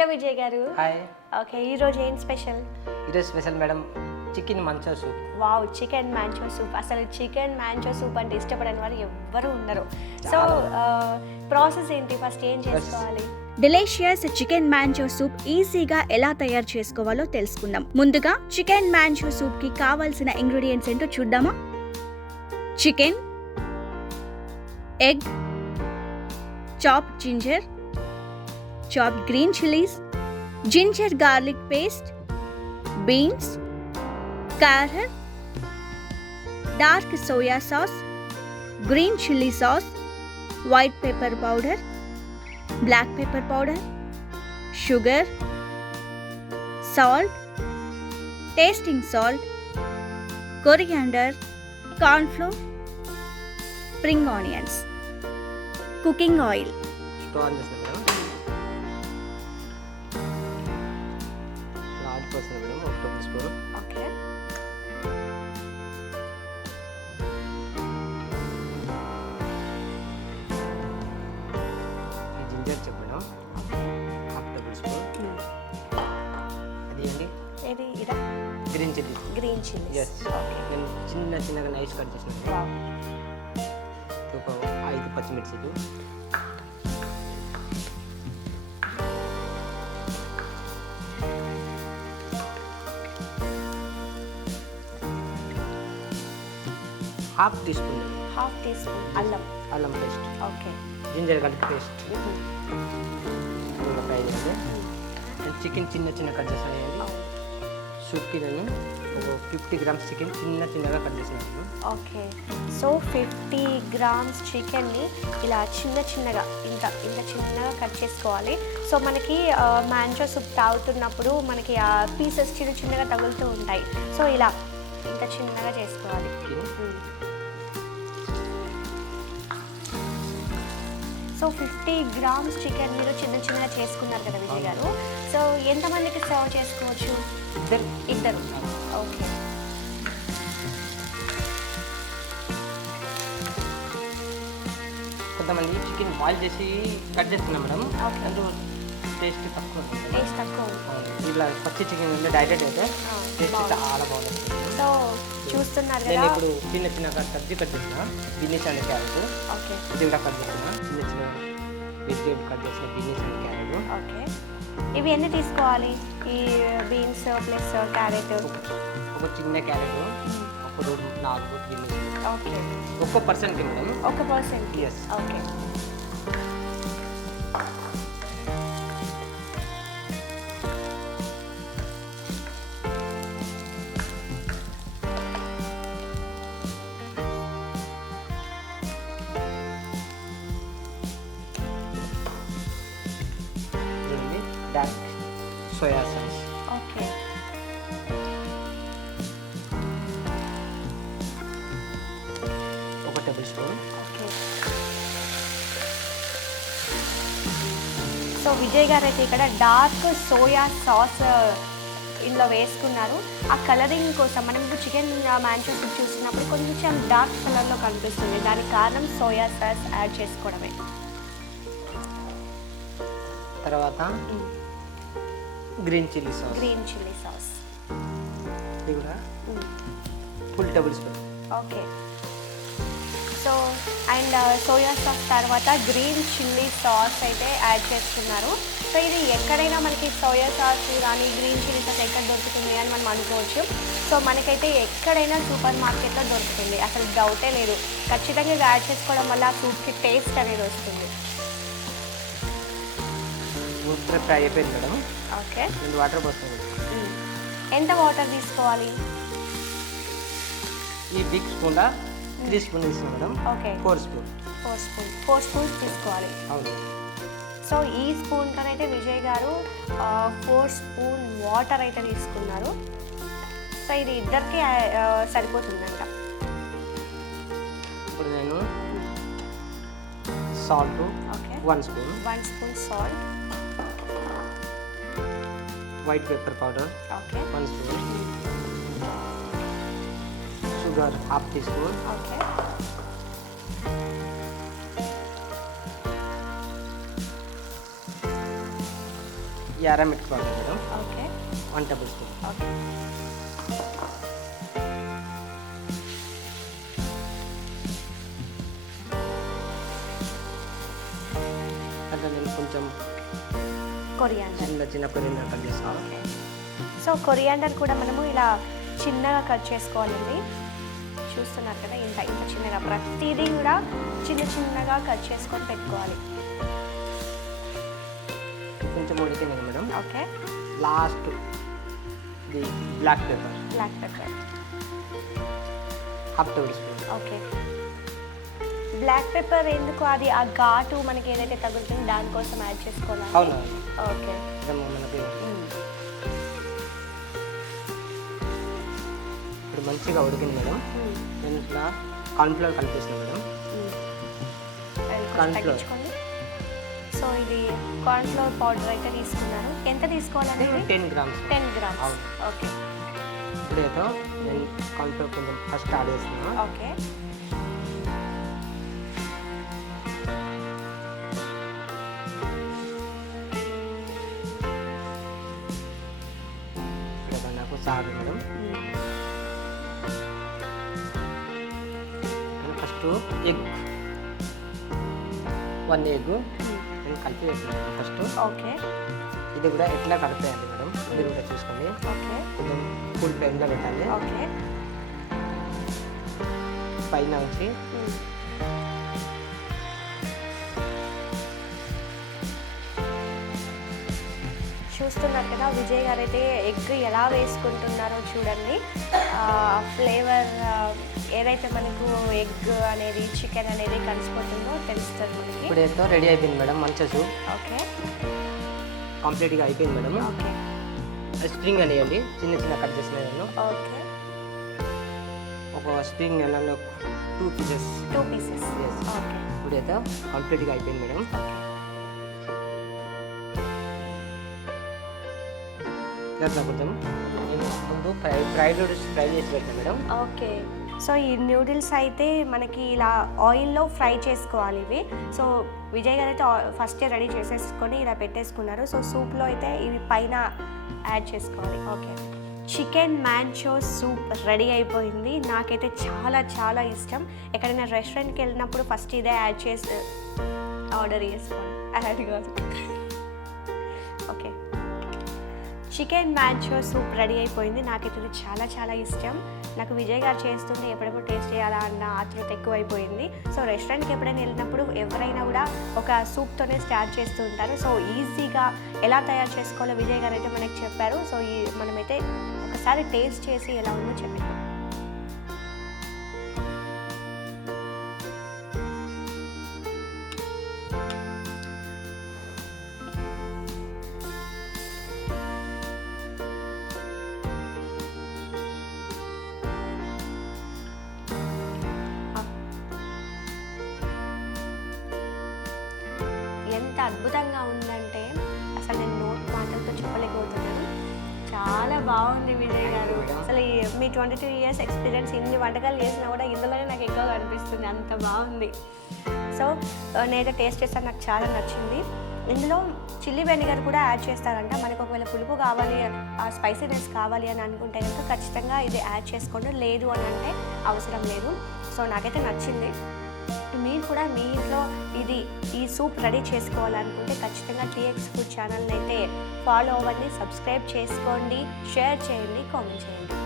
Hello Vijay గారు. Hi. Okay, ఈరోజు ఏం స్పెషల్? ఈరోజు స్పెషల్ మేడం చికెన్ మంచో soup. Wow, chicken Manchow soup. అసలు చికెన్ మ్యాంచో సూప్ అంటే ఇష్టపడని వారు ఎవ్వరూ ఉండరు. సో ప్రాసెస్ ఏంటి, ఫస్ట్ ఏం చేసుకోవాలి? డెలిషియస్ చికెన్ మ్యాంచో సూప్ ఈజీగా ఎలా తయారు చేసుకోవాలో తెలుసుకుందాం. ముందుగా చికెన్ మ్యాంచో సూప్ కి కావాల్సిన ఇంగ్రీడియంట్స్ ఏంటో చూద్దామా. Chicken, egg, chopped ginger, chopped green chillies, ginger garlic paste, beans, carrot, dark soya sauce, green chili sauce, white pepper powder, black pepper powder, sugar, salt, tasting salt, coriander, corn flour, spring onions, cooking oil. Stove on చేస్తాను madam. Oil పోస్తాను madam, ఒక tablespoon. Okay, ఈ ginger చెప్పు madam, half tablespoon. అది ఏంటి? ఇది ఇదా? Green chilli. Green chilli. Yes, నేను చిన్నగా నైస్ కట్ చేసినాను. ఒక 5 పచ్చిమిర్చిలు, హాఫ్ టీ స్పూన్ అల్లం. అల్లం paste, okay, ginger garlic paste. Fry చేసి నేను చికెన్ చిన్న కట్ చేసాను. సూప్కి నేను ఒక 50 గ్రామ్స్ చికెన్ చిన్నగా కట్ చేసినాను. ఓకే, సో 50 గ్రామ్స్ చికెన్ని ఇలా చిన్నగా ఇంత చిన్నగా కట్ చేసుకోవాలి. సో మనకి మ్యాంచో సూప్ తాగుతున్నప్పుడు మనకి ఆ పీసెస్ చిన్నగా తగులుతూ ఉంటాయి. సో ఇలా ఇంత చిన్నగా చేసుకోవాలి. సో 50 గ్రామ్స్ చికెన్ మీరు చిన్నగా చేసుకున్నారు కదా విజయ్ గారు. సో ఎంతమందికి సర్వ్ చేసుకోవచ్చు? ఇద్దరు. ఓకే, కొంతమంది చికెన్ బాయిల్ చేసి కట్ చేస్తున్నాం మేడం. ఓకే, టేస్ట్ తక్కువ ఉంటుంది. టేస్ట్ తక్కువ ఉంటుంది. ఇలా పచ్చి చికెన్ ఉంటే డైరెక్ట్ అయితే టేస్ట్ చాలా బాగుంటుంది. సో చూస్తున్నారు నేను కదా, ఇప్పుడు చిన్నగా సబ్జీ కట్ చేసిన బీనీస్ అండ్ క్యారెట్. ఓకే, ఇది కూడా కట్ చేసిన చిన్న వెజిటేబుల్ కట్ చేసిన బీనీస్ అండ్ క్యారెట్. ఓకే. ఇవి ఎన్ని తీసుకోవాలి? ఈ బీన్స్ ప్లస్ క్యారెట్. ఒక చిన్న క్యారెట్, ఒక 4 బీనీస్. ఓకే, ఒక్క పర్సన్కి మేడం. ఒక పర్సన్కి. Yes. Okay, dark soya sauce. Okay, ఒక tablespoon. Okay. So Vijay గారు అయితే ఇక్కడ డార్క్ సోయా సాస్ ఇందులో వేసుకున్నారు. ఆ కలరింగ్ కోసం మనం ఇప్పుడు చికెన్ మ్యాంచో సూప్ చూసినప్పుడు కొంచెం డార్క్ కలర్లో కనిపిస్తుంది. దానికి కారణం సోయా సాస్ యాడ్ చేసుకోవడమే. తర్వాత green chilli sauce. Green chilli sauce ఇది కూడా full table spoon. Okay. So and soya sauce తర్వాత గ్రీన్ చిల్లీ సాస్ అయితే యాడ్ చేస్తున్నారు. సో ఇది ఎక్కడైనా మనకి సోయా సాస్ కానీ గ్రీన్ చిల్లీ సాస్ ఎక్కడ దొరుకుతుంది అని మనం అనుకోవచ్చు. సో మనకైతే ఎక్కడైనా సూపర్ మార్కెట్లో దొరుకుతుంది, అసలు డౌటే లేదు. ఖచ్చితంగా ఇది యాడ్ చేసుకోవడం వల్ల ఆ సూప్కి టేస్ట్ అనేది వస్తుంది. పూర్తిగా ఫ్రై అయిపోయింది మేడం. ఓకే, నేను వాటర్ పోస్తాను. ఎంత వాటర్ తీసుకోవాలి? ఈ బిగ్ స్పూన్లో 3 స్పూన్ తీసుకున్నాం మేడం. Okay, 4 spoon. 4 స్పూన్స్ తీసుకోవాలి. అవును. సో ఈ స్పూన్తోనైతే విజయ్ గారు 4 స్పూన్ వాటర్ అయితే తీసుకున్నారు. సో ఇది ఇద్దరికి సరిపోతుందంట. ఇప్పుడు నేను salt okay, 1 spoon. 1 spoon salt. White pepper powder okay, 1 spoon. Sugar half teaspoon. Okay, यारा పెట్టుకోవాలి మేడం. Okay 1 tablespoon. ఓకే అట్లా నేను కొంచెం కొరియాండర్. చిన్న కొరియాండర్ కట్ చేసుకోవాలి. ఓకే సో కొరియాండర్ కూడా మనము ఇలా చిన్నగా కట్ చేసుకోవాలండి. చూస్తున్నారు కదా ఇంత ఇంత చిన్నగా, ప్రతిదీ కూడా చిన్నగా కట్ చేసుకొని పెట్టుకోవాలి. కొంచెం ఉడికింది madam. Okay last the black pepper black pepper 1/2 tablespoon. Okay black pepper ఎందుకు? అది ఆ ఘాటు మనకి ఏదైతే తగులుతుందో దానికోసం యాడ్ చేసుకోవాలి. అవునా? ఓకే మనకి ఇప్పుడు మంచిగా ఉడికింది మేడం. నేను ఇట్లా కార్న్ఫ్లవర్ కలిపేసాను మేడం. తగ్గించుకోండి. సో ఇది కార్న్ఫ్లవర్ పౌడర్ అయితే తీసుకున్నారు. ఎంత తీసుకోవాలండి? 10 గ్రామ్స్. 10 గ్రామ్స్. అవును. ఓకే ఇప్పుడు ఏదో నేను కార్న్ఫ్లవర్ కొంచెం ఫస్ట్ యాడ్ చేస్తున్నాను. ఓకే ఇక్కడ నాకు సాగు మేడం. ఫస్ట్ ఎగ్ 1 ఎగ్ నేను కలిపి వేస్తున్నాను ఫస్ట్. ఓకే ఇది కూడా ఎట్లా కలిపేయాలి మేడం, మీరు కూడా చూసుకోండి. ఓకే కొంచెం ఫుల్ ఫ్లేమ్లో పెట్టాలి. ఓకే పైన వచ్చి చూస్తున్నారు కదా విజయ్ గారు అయితే ఎగ్ ఎలా వేసుకుంటున్నారో చూడండి. ఫ్లేవర్ ఏదైతే మనకు ఎగ్ అనేది చికెన్ అనేది కలిసిపోతుందో తెలుస్తుంది మనకి. ఇప్పుడు ఏదో రెడీ అయిపోయింది మేడం. మంచిగా సూప్ ఓకే కంప్లీట్గా అయిపోయింది మేడం. ఓకే స్ప్రింగ్ అనేయండి, చిన్న కట్ చేసిన నేను. ఓకే ఒక స్ప్రింగ్ అన్న 2 పీసెస్. 2 పీసెస్. Yes. ఓకే ఇప్పుడు అయితే కంప్లీట్గా అయిపోయింది మేడం. ఇట్లా కొంచెం నేను ముందు ఫ్రైడ్ నూడిల్స్ ఫ్రై చేసి పెట్టాను మేడం. ఓకే సో ఈ నూడిల్స్ అయితే మనకి ఇలా ఆయిల్లో ఫ్రై చేసుకోవాలి ఇవి. సో విజయ్ గారు అయితే ఫస్ట్ రెడీ చేసేసుకొని ఇలా పెట్టేసుకున్నారు. సో సూప్లో అయితే ఇవి పైన యాడ్ చేసుకోవాలి. Okay chicken Manchow soup ready అయిపోయింది. నాకైతే చాలా ఇష్టం. ఎక్కడైనా రెస్టారెంట్కి వెళ్ళినప్పుడు ఫస్ట్ ఇదే యాడ్ చేసి ఆర్డర్ చేసుకోండి. యాడ్ కాదు. Okay chicken Manchow soup ready అయిపోయింది. నాకైతే ఇది చాలా ఇష్టం. నాకు విజయ్ గారు చేస్తుంటే ఎప్పుడెప్పుడు టేస్ట్ చేయాలా అన్న ఆతృత ఎక్కువైపోయింది. సో రెస్టారెంట్కి ఎప్పుడైనా వెళ్ళినప్పుడు ఎవరైనా కూడా ఒక సూప్తోనే స్టార్ట్ చేస్తూ ఉంటారు. సో ఈజీగా ఎలా తయారు చేసుకోవాలో విజయ్ గారు అయితే మనకి చెప్పారు. సో మనమైతే ఒకసారి టేస్ట్ చేసి ఎలా ఉందో చెప్పండి. ఎంత అద్భుతంగా ఉందంటే అసలు నేను మాటలతో చెప్పలేకపోతున్నాను. చాలా బాగుంది విజయ్ గారు. అసలు మీ 22 ఇయర్స్ ఎక్స్పీరియన్స్ ఇన్ని వంటకాలు చేసినా కూడా ఇందులోనే నాకు ఎక్కువగా అనిపిస్తుంది. అంత బాగుంది. సో నేనైతే టేస్ట్ చేస్తాను, నాకు చాలా నచ్చింది. ఇందులో చిల్లీ వెనిగర్ కూడా యాడ్ చేస్తారంట. మనకు ఒకవేళ పులుపు కావాలి, ఆ స్పైసీనెస్ కావాలి అని అనుకుంటే కనుక ఖచ్చితంగా ఇది యాడ్ చేసుకోండి. లేదు అని అంటే అవసరం లేదు. సో నాకైతే నచ్చింది. మీరు కూడా మీ ఇంట్లో ఈ సూప్ రెడీ చేసుకోవాలనుకుంటే ఖచ్చితంగా TX ఫుడ్ ఛానల్ని అయితే ఫాలో అవ్వండి, సబ్స్క్రైబ్ చేసుకోండి, షేర్ చేయండి, కామెంట్ చేయండి.